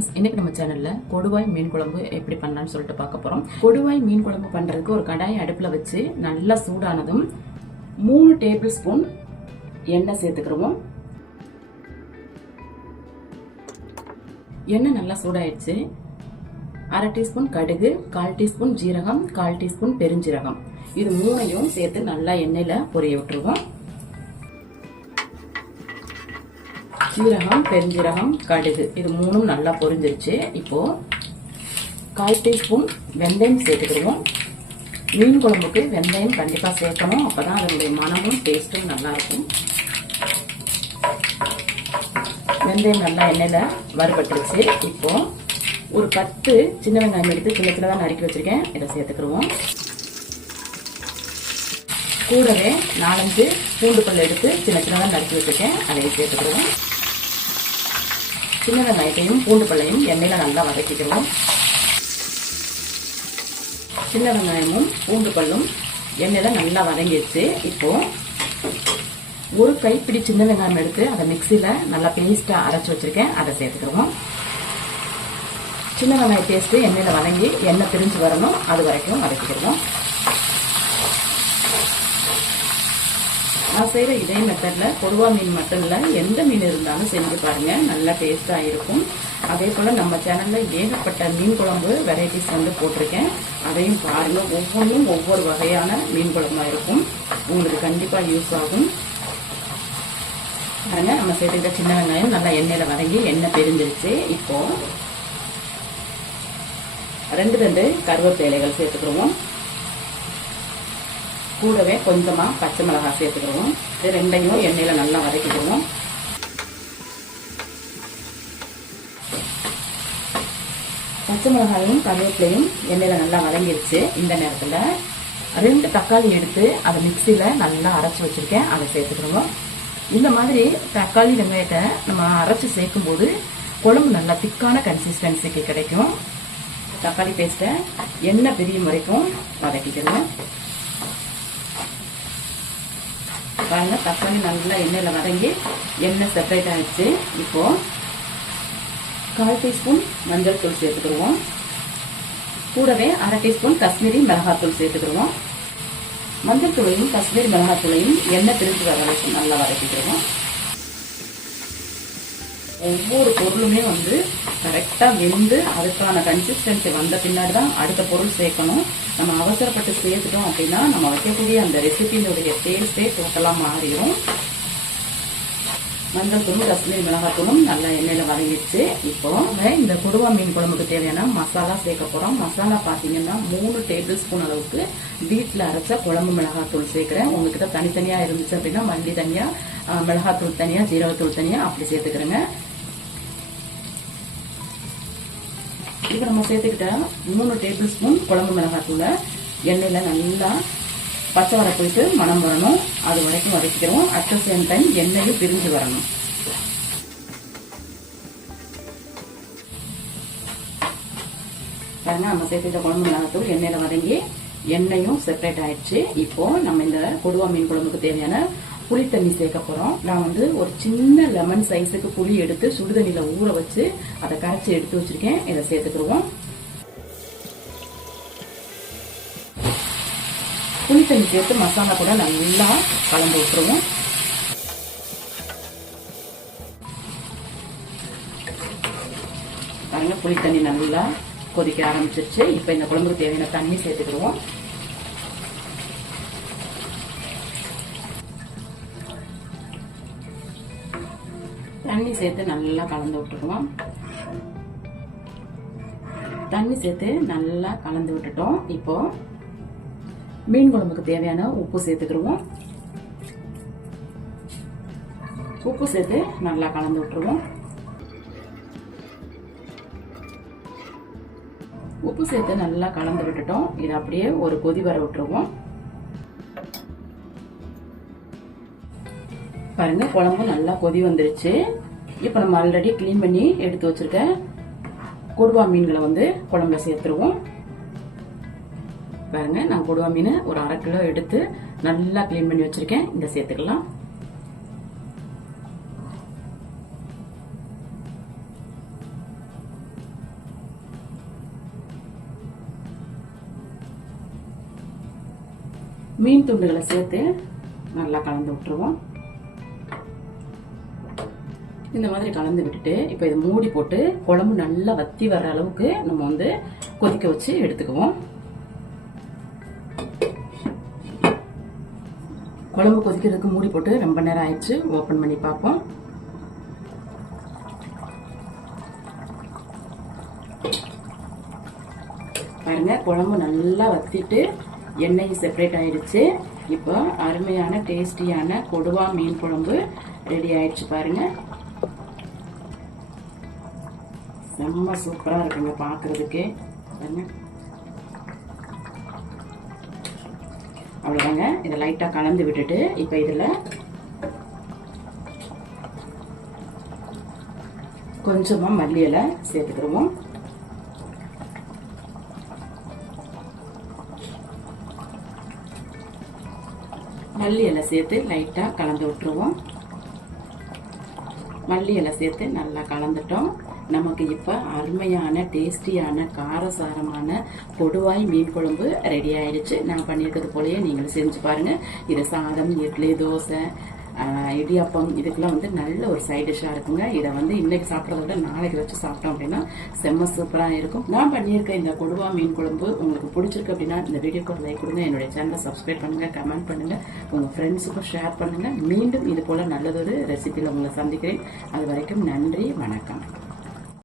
Friends, இன்னைக்கு நம்ம சேனல்ல கொடுவாய் மீன் குழம்பு எப்படி பண்ணலாம்னு சொல்லிட்டு பார்க்க போறோம். கொடுவாய் மீன் குழம்பு பண்றதுக்கு ஒரு கடாய் அடுப்புல வச்சு நல்லா சூடானதும் 3 டேபிள் ஸ்பூன் எண்ணெய் சேர்த்துக்கிறோம். எண்ணெய் நல்லா சூடாயிடுச்சு. 1/2 டீஸ்பூன் கடுகு, 1/4 டீஸ்பூன் ஜீரகம், 1/4 டீஸ்பூன் பெருஞ்சீரகம், இது மூணையும் சேர்த்து நல்லா எண்ணெயில பொரிய விட்டுருவோம். சீரகம், பெருஞ்சீரகம், கடுகு இது மூணும் நல்லா பொரிஞ்சிருச்சு. இப்போ 1/4 டீஸ்பூன் வெந்தயம் சேர்த்துக்கிடுவோம். மீன் குழம்புக்கு வெந்தயம் கண்டிப்பா சேர்க்கணும், அப்பதான் அதனுடைய மனமும் டேஸ்டும் நல்லா இருக்கும். வெந்தயம் நல்லா எண்ணெயில வறுபட்டுருச்சு. இப்போ ஒரு 10 சின்ன வெங்காயம் எடுத்து சின்ன சின்னதாக நறுக்கி வச்சிருக்கேன், இதை சேர்த்துக்கிடுவோம். கூடவே 4-5 பூண்டு பல் எடுத்து சின்ன சின்னதாக நறுக்கி வச்சிருக்கேன், அதையும் சேர்த்துக்கிடுவோம். சின்ன வெங்காயத்தையும் பூண்டு பல்லையும் எண்ணெயில நல்லா வதக்கிக்கிறோம். சின்ன வெங்காயமும் பூண்டு பல்லும் எண்ணெயில நல்லா வதங்கிடுச்சு. இப்போ ஒரு கைப்பிடி சின்ன வெங்காயம் எடுத்து அதை மிக்சியில நல்லா பேஸ்டா அரைச்சு வச்சிருக்கேன், அதை சேர்த்துக்கிறோம். சின்ன வெங்காய பேஸ்ட் எண்ணெயில வதங்கி எண்ணெய் பிரிஞ்சு வரணும், அது வரைக்கும் வதக்கிக்கிறோம். நான் செய்யற இதே மெத்தட்ல கொடுவா மீன் மட்டும் இல்ல, எந்த மீன் இருந்தாலும் செஞ்சு பாருங்க, நல்ல டேஸ்டா இருக்கும். அதே போல நம்ம சேனல்ல ஏகப்பட்ட மீன் குழம்பு வெரைட்டிஸ் போட்டிருக்கேன், அதையும் பாருங்க. ஒவ்வொன்றும் ஒவ்வொரு வகையான மீன் குழம்பா இருக்கும், உங்களுக்கு கண்டிப்பா யூஸ் ஆகும். பாருங்க, நம்ம சேர்த்துக்கிட்ட சின்ன வெங்காயம் நல்லா எண்ணெயில வதங்கி எண்ணெய் பிரிஞ்சிருச்சு. இப்போ 2 கருவேப்பிலைகள் சேர்த்துக்கிறோம். கூடவே கொஞ்சமா பச்சை மிளகாய் சேர்த்துக்கிறோம். இது ரெண்டையும் எண்ணெயில நல்லா வதக்கிக்கிறோம். பச்சை மிளகாயும் கருவேப்பிலையும் எண்ணெயில நல்லா வதங்கிருச்சு. இந்த நேரத்துல 2 தக்காளி எடுத்து அதை மிக்சியில நல்லா அரைச்சு வச்சிருக்கேன், அதை சேர்த்துக்கிறோம். இந்த மாதிரி தக்காளி வெங்காயத்தை நம்ம அரைச்சு சேர்க்கும் போது குழம்பு நல்லா திக்கான கன்சிஸ்டன்சிக்கு கிடைக்கும். தக்காளி பேஸ்ட்டை எண்ணெய் பிரியும் வரைக்கும் வதக்கிக்கிறோம். பாருங்க, தக்காளி நல்லா எண்ணெயில வதங்கி எண்ணெய் செப்பரேட் ஆயிடுச்சு. இப்போ 1/4 டீஸ்பூன் மஞ்சள் தூள் சேர்த்துக்கிடுவோம். கூடவே 1/2 டீஸ்பூன் காஷ்மீரி மிளகாத்தூள் சேர்த்துக்கிடுவோம். மஞ்சள் தூளையும் காஷ்மீரி மிளகாத்தூளையும் எண்ணெய் பிரிஞ்சு வர வரைக்கும் நல்லா வதக்கிக்கிறோம். ஒவ்வொரு பொருளுமே கரெக்டா வெந்து அதுக்கான கன்சிஸ்டன்சி வந்த பின்னாடி தான் அடுத்த பொருள் சேர்க்கணும். நம்ம அவசரப்பட்டு சேர்த்துட்டோம் அப்படின்னா நம்ம வைக்கக்கூடிய அந்த ரெசிபியினுடைய டேஸ்டே டோட்டலா மாறிடும். மஞ்சள் தூளும் காஷ்மீரி மிளகாத்தூளும் நல்லா எண்ணெயில வதங்கிடுச்சு. இப்போ இந்த கொடுவா மீன் குழம்புக்கு தேவையான மசாலா சேர்க்க போறோம். மசாலா பாத்தீங்கன்னா 3 டேபிள் ஸ்பூன் அளவுக்கு வீட்டுல அரைச்ச குழம்பு மிளகாத்தூள் சேர்க்கிறேன். உங்ககிட்ட தனித்தனியா இருந்துச்சு அப்படின்னா மல்லி தனியா, மிளகாத்தூள் தனியா, ஜீரகத்தூள் தனியா அப்படி சேர்த்துக்கிறேங்க. இப்போ நம்ம சேர்த்துக்கிட்ட 3 டேபிள் ஸ்பூன் குழம்பு மிளகாத்தூளை எண்ணெயில நல்லா பச்சை வர போயிட்டு மனம் வரணும், அது வரைக்கும் வதக்கிக்கிறோம். அட் த சேம் டைம் எண்ணெயும் பிரிஞ்சு வரணும். பாருங்க, நம்ம சேர்த்துக்கிட்ட குழம்பு மிளகாத்தூள் எண்ணெயில வதங்கி எண்ணெயும் செப்பரேட் ஆயிடுச்சு. இப்போ நம்ம இந்த கொடுவா மீன் குழம்புக்கு தேவையான புளி தண்ணி சேர்க்க போறோம். நான் ஒரு சின்ன லெமன் சைஸுக்கு புளி எடுத்து சுடுதண்ணில ஊற வச்சு அதை கரைச்சி எடுத்து வச்சிருக்கேன், இதை சேர்த்துக்கிடுவோம். புளி தண்ணி சேர்த்து மசாலா கூட நல்லா கலந்து விட்டுருவோம். பாருங்க, புளி தண்ணி நல்லா கொதிக்க ஆரம்பிச்சிருச்சு. இப்ப இந்த குழம்புக்கு தேவையான தண்ணி சேர்த்துக்கிடுவோம். தண்ணி சேர்த்து நல்லா கலந்து விட்டுருவோம். தண்ணி சேர்த்து நல்லா கலந்து விட்டுட்டோம். இப்போ மீன் குழம்புக்கு தேவையான உப்பு சேர்த்துக்கிடுவோம். உப்பு சேர்த்து நல்லா கலந்து விட்டுருவோம். உப்பு சேர்த்து நல்லா கலந்து விட்டுட்டோம். இதை அப்படியே ஒரு கொதி வர விட்டுருவோம். பாருங்க, குழம்பு நல்லா கொதி வந்துருச்சு. இப்போ நம்ம ஆல்ரெடி கிளீன் பண்ணி எடுத்து வச்சிருக்க கொடுவா மீன்களை குழம்புல சேர்த்துருவோம். பாருங்க, நான் கொடுவா மீன் ஒரு 1/2 கிலோ எடுத்து நல்லா கிளீன் பண்ணி வச்சிருக்கேன், இங்க சேர்த்துக்கலாம். மீன் துண்டுகளை சேர்த்து நல்லா கலந்து விட்டுருவோம். இந்த மாதிரி கலந்து விட்டுட்டு இப்போ இது மூடி போட்டு குழம்பு நல்லா வத்தி வர்ற அளவுக்கு நம்ம வந்து கொதிக்க வச்சு எடுத்துக்குவோம். குழம்பு கொதிக்கிறதுக்கு மூடி போட்டு ரொம்ப நேரம் ஆயிடுச்சு. ஓபன் பண்ணி பார்ப்போம். பாருங்க, குழம்பு நல்லா வத்திட்டு எண்ணெய் செப்பரேட் ஆயிடுச்சு. இப்போ அருமையான டேஸ்டியான கொடுவா மீன் குழம்பு ரெடி ஆயிடுச்சு. பாருங்க, ரொம்ப சூப்பரா இருக்குங்க பாக்குறதுக்கு. பாருங்க, அவ்வளவுதாங்க. இதை லைட்டா கலந்து விட்டுட்டு இப்ப இதுல கொஞ்சமா மல்லி இலை சேர்த்துக்கிடுவோம். மல்லி இலை சேர்த்து லைட்டா கலந்து விட்டுருவோம். மல்லி இலை சேர்த்து நல்லா கலந்துட்டோம். நமக்கு இப்ப அருமையான டேஸ்டியான காரசாரமான கொடுவாய் மீன் குழம்பு ரெடி ஆயிடுச்சு. நான் பண்ணியிருக்கிறது போலயே நீங்களும் செஞ்சு பாருங்க. இது சாதம், இட்லி, தோசை, இடியாப்பம் இதுக்கெல்லாம் வந்து நல்ல ஒரு சைட் டிஷ்ஷா இருக்குங்க. இதை வந்து இன்னைக்கு சாப்பிட்றத விட நாளைக்கு வச்சு சாப்பிட்டோம் அப்படின்னா செம்ம சூப்பரா இருக்கும். நான் பண்ணியிருக்க இந்த கொடுவா மீன் குழம்பு உங்களுக்கு பிடிச்சிருக்கு அப்படின்னா இந்த வீடியோக்கு ஒரு லைக் கொடுங்க. என்னுடைய சேனலை சப்ஸ்கிரைப் பண்ணுங்க, கமெண்ட் பண்ணுங்க, உங்க ஃப்ரெண்ட்ஸுக்கும் ஷேர் பண்ணுங்க. மீண்டும் இது போல நல்லதொரு ரெசிபியில் உங்களை சந்திக்கிறேன். அது வரைக்கும் நன்றி, வணக்கம்.